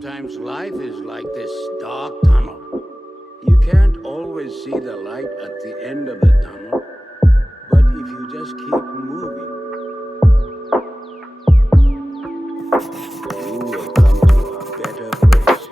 Sometimes life is like this dark tunnel. You can't always see the light at the end of the tunnel, but if you just keep moving, you will come to a better place.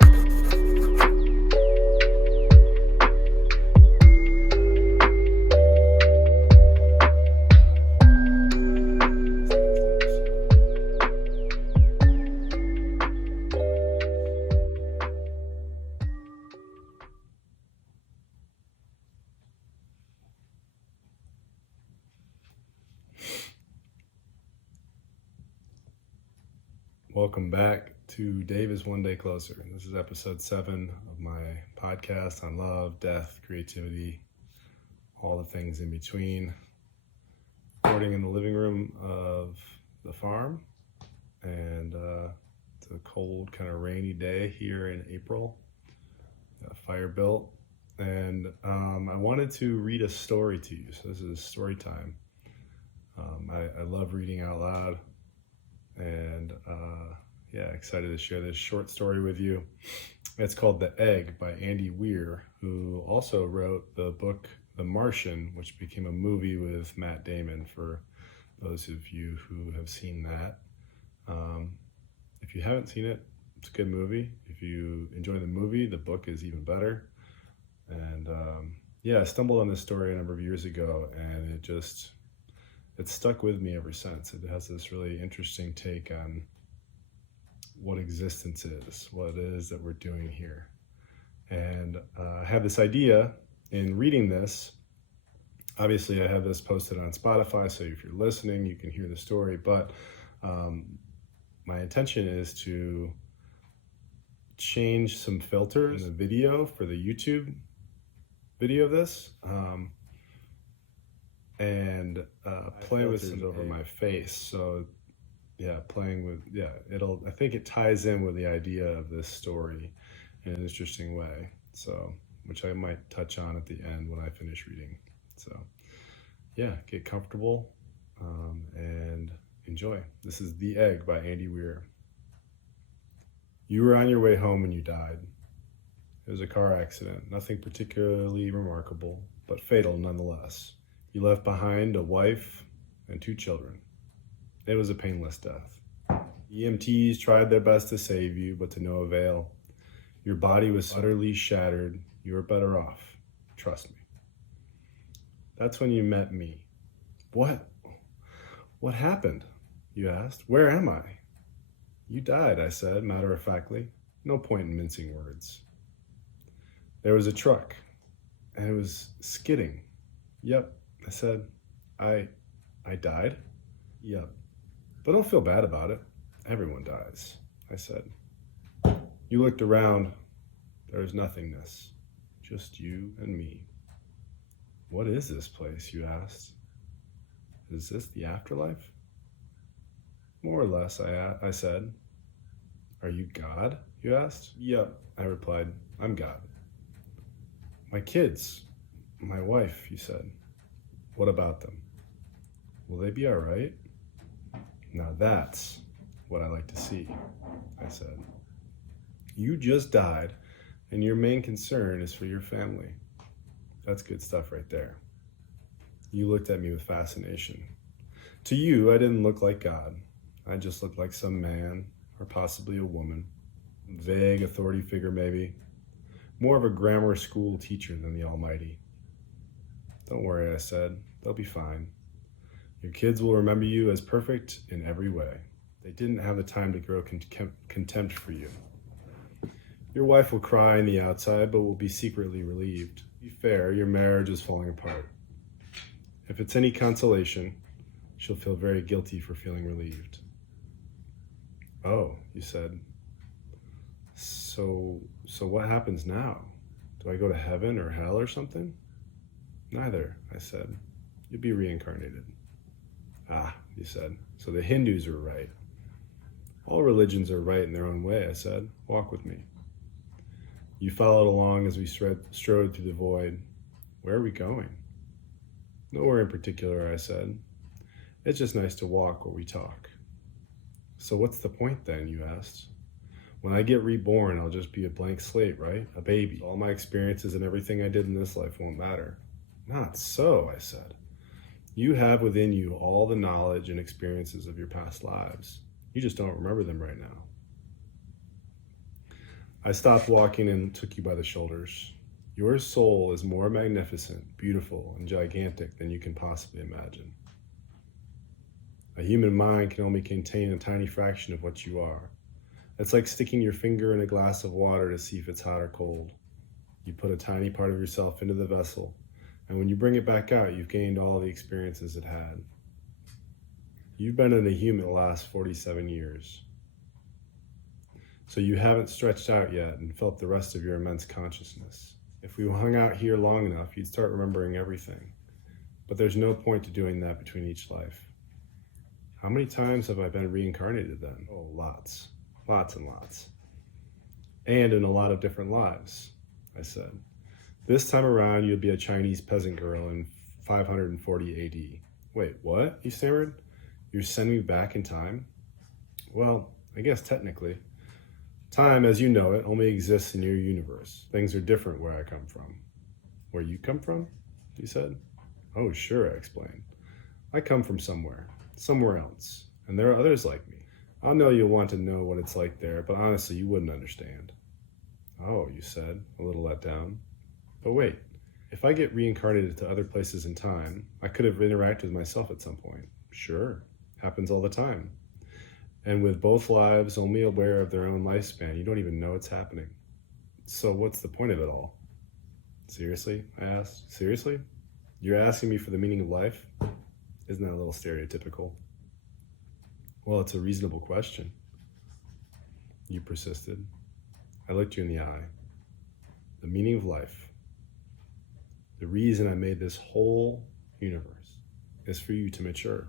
Welcome back to Dave is One Day Closer. This is episode 7 of my podcast on love, death, creativity, all the things in between. Recording in the living room of the farm, and it's a cold, kind of rainy day here in April. Got a fire built, and I wanted to read a story to you. So this is story time. I love reading out loud. And excited to share this short story with you. It's called The Egg by Andy Weir, who also wrote the book The Martian, which became a movie with Matt Damon, for those of you who have seen that. If you haven't seen it, it's a good movie. If you enjoy the movie, the book is even better. And I stumbled on this story a number of years ago, and it's stuck with me ever since. It has this really interesting take on what existence is, what it is that we're doing here. And I had this idea in reading this. Obviously, I have this posted on Spotify, so if you're listening, you can hear the story. But my intention is to change some filters in the video for the YouTube video of this. And play with some over my face. So I think it ties in with the idea of this story in an interesting way. So, which I might touch on at the end when I finish reading. So get comfortable and enjoy. This is The Egg by Andy Weir. You were on your way home when you died. It was a car accident, nothing particularly remarkable, but fatal nonetheless. You left behind a wife and 2 children. It was a painless death. EMTs tried their best to save you, but to no avail. Your body was utterly shattered. You were better off. Trust me. That's when you met me. What happened? You asked. Where am I? You died, I said, matter-of-factly. No point in mincing words. There was a truck, and it was skidding. Yep. I said, I died? Yep. But don't feel bad about it. Everyone dies, I said. You looked around. There was nothingness. Just you and me. What is this place, you asked? Is this the afterlife? More or less, I said. Are you God, you asked? Yep, I replied. I'm God. My kids, my wife, you said. What about them? Will they be all right? Now that's what I like to see, I said. You just died, and your main concern is for your family. That's good stuff right there. You looked at me with fascination. To you, I didn't look like God. I just looked like some man, or possibly a woman. Vague authority figure, maybe. More of a grammar school teacher than the Almighty. Don't worry, I said. They'll be fine. Your kids will remember you as perfect in every way. They didn't have the time to grow contempt for you. Your wife will cry on the outside, but will be secretly relieved. To be fair, your marriage is falling apart. If it's any consolation, she'll feel very guilty for feeling relieved. Oh, you said. So what happens now? Do I go to heaven or hell or something? Neither, I said. You'll be reincarnated. Ah, you said. So the Hindus are right. All religions are right in their own way, I said. Walk with me. You followed along as we strode through the void. Where are we going? Nowhere in particular, I said. It's just nice to walk while we talk. So what's the point then, you asked? When I get reborn, I'll just be a blank slate, right? A baby. All my experiences and everything I did in this life won't matter. Not so, I said. You have within you all the knowledge and experiences of your past lives. You just don't remember them right now. I stopped walking and took you by the shoulders. Your soul is more magnificent, beautiful, and gigantic than you can possibly imagine. A human mind can only contain a tiny fraction of what you are. It's like sticking your finger in a glass of water to see if it's hot or cold. You put a tiny part of yourself into the vessel, and when you bring it back out, you've gained all the experiences it had. You've been in a human the last 47 years. So you haven't stretched out yet and felt the rest of your immense consciousness. If we hung out here long enough, you'd start remembering everything. But there's no point to doing that between each life. How many times have I been reincarnated then? Oh, lots. Lots and lots. And in a lot of different lives, I said. This time around, you'll be a Chinese peasant girl in 540 AD. Wait, what? He stammered. You're sending me back in time? Well, I guess technically. Time, as you know it, only exists in your universe. Things are different where I come from. Where you come from? He said. Oh, sure, I explained. I come from somewhere else, and there are others like me. I know you'll want to know what it's like there, but honestly, you wouldn't understand. Oh, you said, a little let down. But wait, if I get reincarnated to other places in time, I could have interacted with myself at some point. Sure, happens all the time. And with both lives only aware of their own lifespan, you don't even know it's happening. So what's the point of it all? Seriously, I asked. Seriously? You're asking me for the meaning of life? Isn't that a little stereotypical? Well, it's a reasonable question. You persisted. I looked you in the eye. The meaning of life, the reason I made this whole universe, is for you to mature.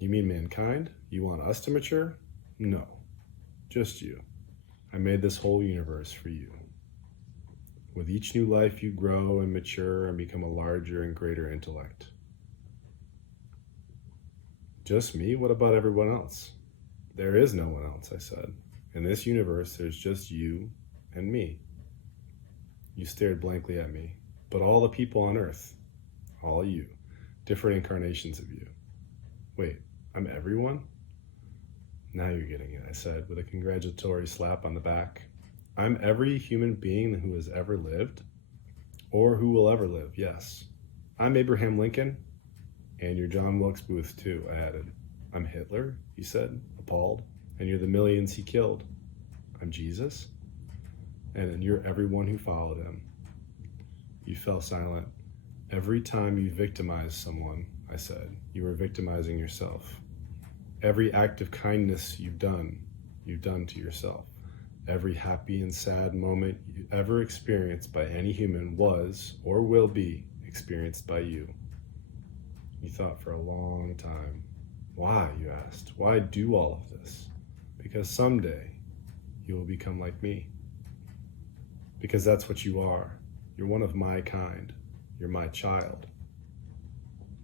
You mean mankind? You want us to mature? No, just you. I made this whole universe for you. With each new life, you grow and mature and become a larger and greater intellect. Just me? What about everyone else? There is no one else, I said. In this universe, there's just you and me. You stared blankly at me. But all the people on Earth, all you, different incarnations of you. Wait, I'm everyone? Now you're getting it, I said, with a congratulatory slap on the back. I'm every human being who has ever lived, or who will ever live, yes. I'm Abraham Lincoln, and you're John Wilkes Booth too, I added. I'm Hitler, he said, appalled, and you're the millions he killed. I'm Jesus, and you're everyone who followed him. You fell silent. Every time you victimized someone, I said, you were victimizing yourself. Every act of kindness you've done to yourself. Every happy and sad moment you ever experienced by any human was, or will be, experienced by you. You thought for a long time. Why, you asked? Why do all of this? Because someday you will become like me. Because that's what you are. You're one of my kind. You're my child.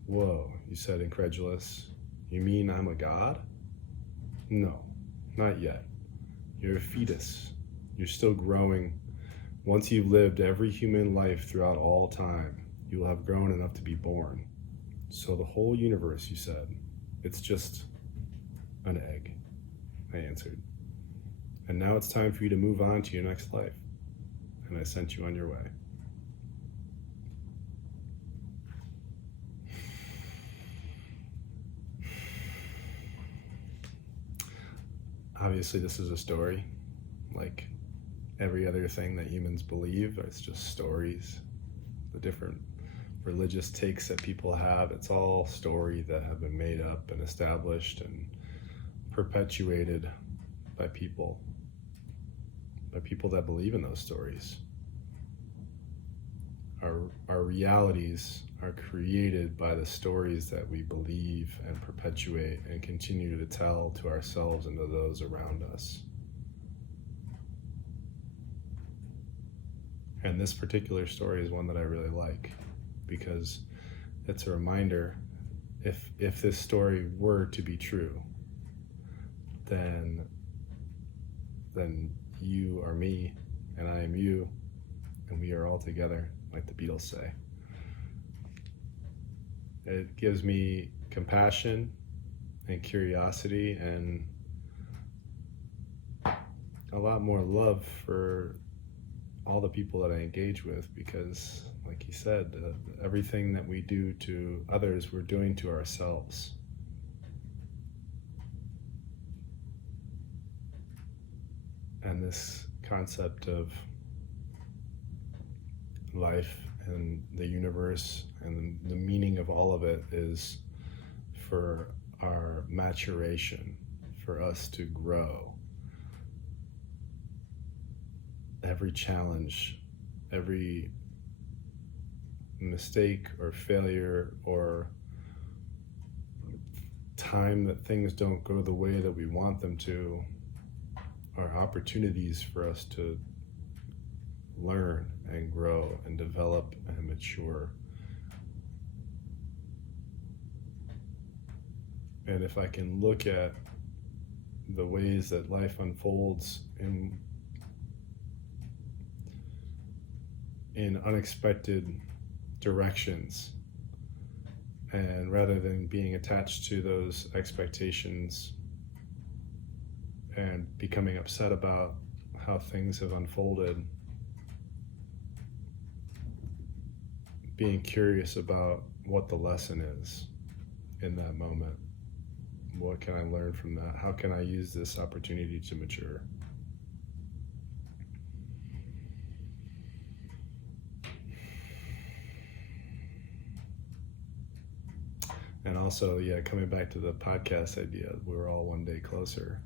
Whoa, you said, incredulous. You mean I'm a god? No, not yet. You're a fetus. You're still growing. Once you've lived every human life throughout all time, you will have grown enough to be born. So the whole universe, you said, it's just an egg, I answered. And now it's time for you to move on to your next life. And I sent you on your way. Obviously, this is a story, like every other thing that humans believe. It's just stories. The different religious takes that people have, it's all story that have been made up and established and perpetuated by people that believe in those stories. Our realities are created by the stories that we believe and perpetuate and continue to tell to ourselves and to those around us. And this particular story is one that I really like because it's a reminder, if this story were to be true, then then you are me and I am you, and we are all together, like the Beatles say. It gives me compassion and curiosity and a lot more love for all the people that I engage with, because like he said, everything that we do to others, we're doing to ourselves. And this concept of life and the universe and the meaning of all of it is for our maturation, for us to grow. Every challenge, every mistake or failure or time that things don't go the way that we want them to are opportunities for us to learn and grow and develop and mature. And if I can look at the ways that life unfolds in unexpected directions, and rather than being attached to those expectations and becoming upset about how things have unfolded, being curious about what the lesson is in that moment. What can I learn from that? How can I use this opportunity to mature? And also, coming back to the podcast idea, we're all one day closer.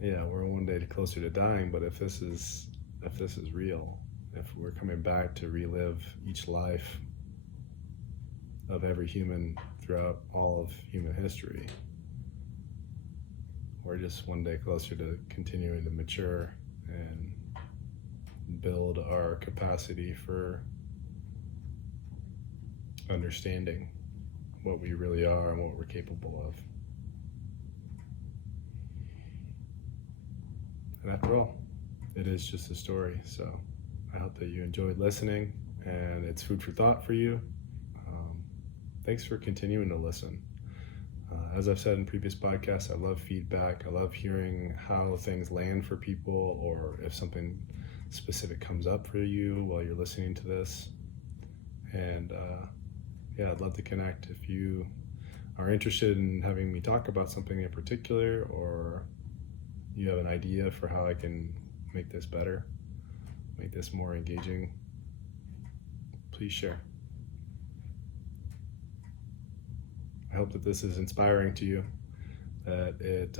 Yeah, we're one day closer to dying, but if this is real, if we're coming back to relive each life of every human throughout all of human history, we're just one day closer to continuing to mature and build our capacity for understanding what we really are and what we're capable of. And after all, it is just a story. So I hope that you enjoyed listening and it's food for thought for you. Thanks for continuing to listen. As I've said in previous podcasts, I love feedback. I love hearing how things land for people, or if something specific comes up for you while you're listening to this. And I'd love to connect. If you are interested in having me talk about something in particular, or you have an idea for how I can make this better, make this more engaging, please share. I hope that this is inspiring to you, that it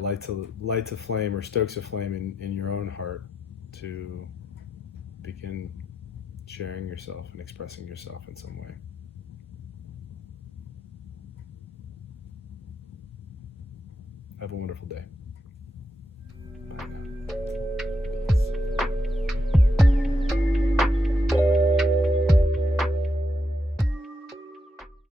lights a flame or stokes a flame in your own heart to begin sharing yourself and expressing yourself in some way. Have a wonderful day.